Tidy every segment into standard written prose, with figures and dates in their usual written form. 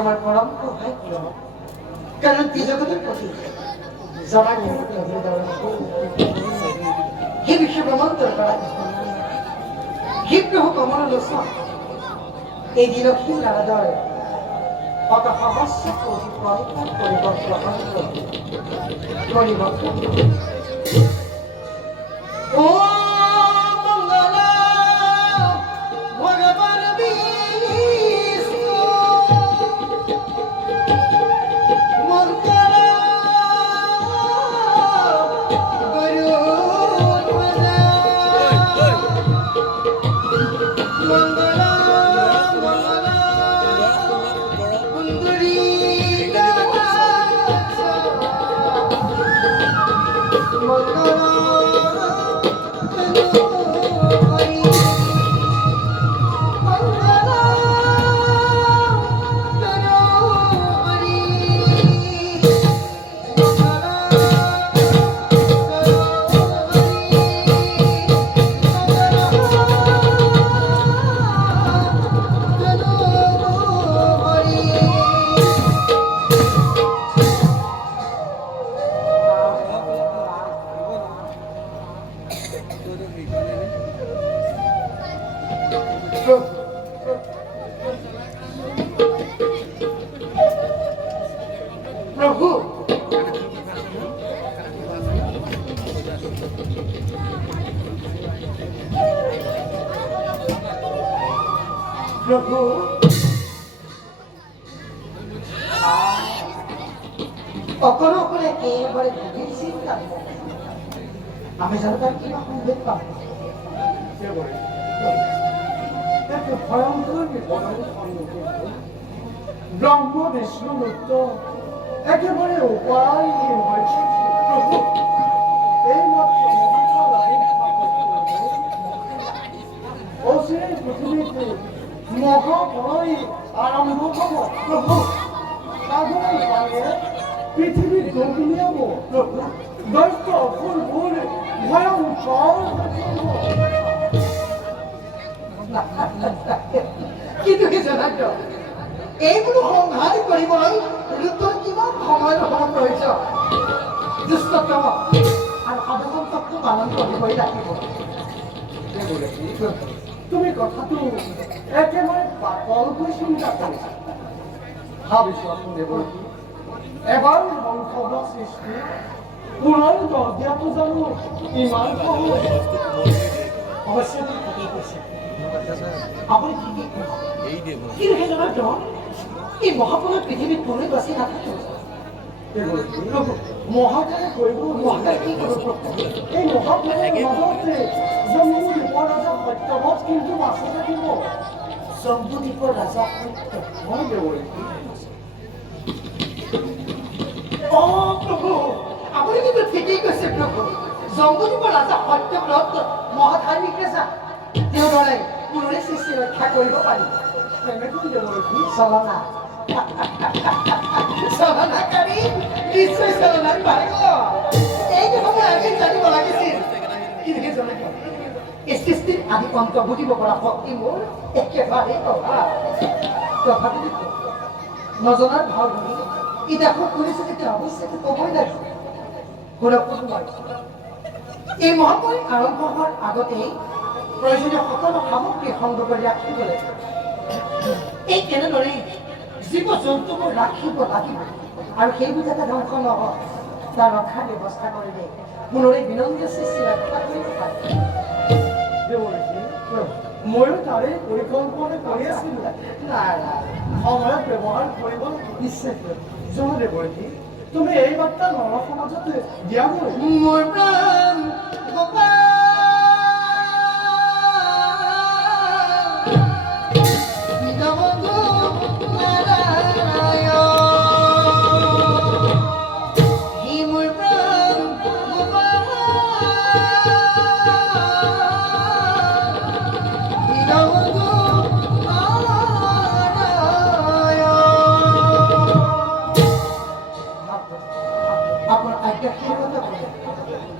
আমার পরম সৌভাগ্য, কারণ ত্রিজগতের প্রতি সবার হে বিশ্ব ব্রহ্মান্তর করা হে প্রভু কমল লোচন, এই দিনক্ষী নারদর কত সহস্র কোটি প্রয়ত্ন পরিবর্তন ও প্রভু প্রভু অকলে অকলে একেবারে গভীর চিন্তা আমি জানো তার কি সন্দেহ পাবো ভয়ঙ্কর বিপদের সম্মুখীন ব্রহ্ম বিষ্ণু মুক্ত একেবারে উপায়হীন হয়েছে প্রভু। এই মাত্র ও সেই পৃথিবীতে মহাভয় আরম্ভ হব প্রভু। সাধারণ ভাবে পৃথিবী দক্ষিণীয় প্রভু দৈত্য ফুলফুল ভয়ঙ্কর কিন্তু কি জানাত এইগুলো সংঘাত কৰিবলৈ ঋতুৰ কিমান সময় গ্ৰহণ কৰিছ দুষ্টতম আৰু সাধকত্বটো পালন কৰিবই লাগিব। তুমি কথাটো একেবাৰে পাতলকৈ চিন্তা কৰিছা। ভাবিছোৱা দেৱকী এবাৰ বংশৰ সৃষ্টি পুনৰ দহ দিয়াটো জানো ইমান সহজ? অৱশ্যে ঠিকেই কৈছে আপুনি ঠিকেই কৈছে। কিন্তু সেই জনাত এই মহাপুৰুষ পৃথিৱীত কোনে বাচি নাথাকে মহাকাৰে কৰিব মহাকাৰে কি কৰিব এই মহাপুৰুষৰ মাজতে জম্বুদ্বীপৰ ৰাজা সত্যবত কিন্তু বাচি থাকিব। জম্বুদ্বীপৰ ৰাজা সত্যবত প্ৰভু আপুনি কিন্তু ঠিকেই কৈছে প্ৰভু। জম্বুদ্বীপৰ ৰাজা সত্যব্ৰত মহাধাৰ্মিক ৰাজা, তেওঁদৰে পুৰণি সৃষ্টি ৰক্ষা কৰিব পাৰি। চলনা চলনাকাৰী নিশ্চয় চলনাৰ পাৰিব। এই কথা আমি জানিব লাগিছিল। কিন্তু এই সৃষ্টিৰ আদি অন্ত বুজিব পৰা শক্তি মোৰ একেবাৰে অভাৱ। তথাপিতো নজনাৰ ভাৱ ধৰি এতিয়া খুব শুনিছো তেতিয়া অৱশ্যে ক'বই লাগিব। এই মহামাৰী আৰম্ভ হোৱাৰ আগতেই প্ৰয়োজনীয় সকলো সামগ্ৰী সংগ্ৰহ কৰি ৰাখিব লাগিব। এই তেনেদৰে জীৱ জন্তুবোৰ ৰাখিব লাগিব আৰু সেইবোৰ যাতে ধ্বংস নহয় তাৰ ৰক্ষাৰ ব্যৱস্থা কৰিলে পুনৰে বিনন্দ সৃষ্টি ৰক্ষা কৰিব পাৰে। ময়ো তাৰে পৰিকল্পনা কৰি আছিলো। সময়ত ব্যৱহাৰ কৰিব নিশ্চয় দেৱকী তুমি এই বাৰ্তা নৰ সমাজত দিয়া মোৰ প্ৰাণ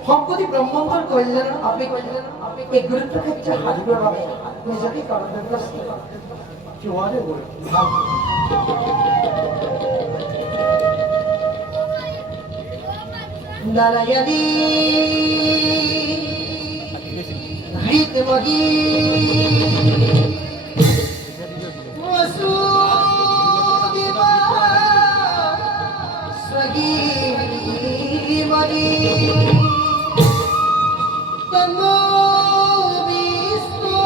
সম্পত্তি ব্ৰহ্মাণ্ডৰ কল্যাণৰ এই গুৰুত্ব ক্ষেত্ৰত সাধিবৰ বাবে নিজেকে করতে প্রস্তুত 좋아하는 거예요. 나라야디 리듬어기 모수디바 스와기머리 tanmo bisto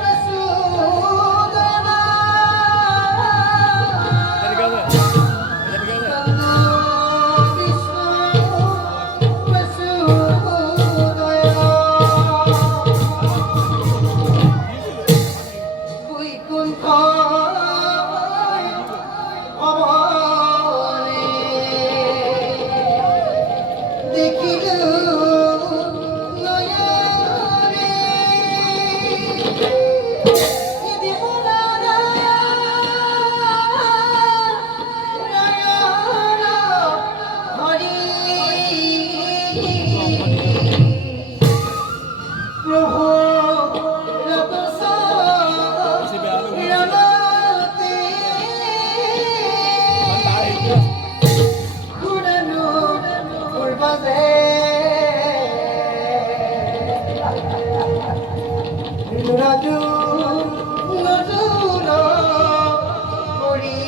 rasudana tanmo bisto rasudana buikun khoi obone দেখিলো নয়নে দিবনা নয়ন হরি প্রভু রতস রমতে খুড়ানো পূর্বজে রাজু নজুর করি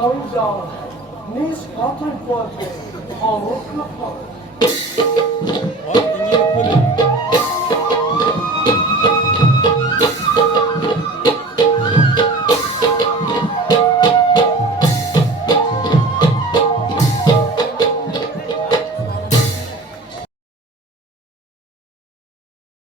먼저 네 스카트를 보아줘. 어우, 그렇다.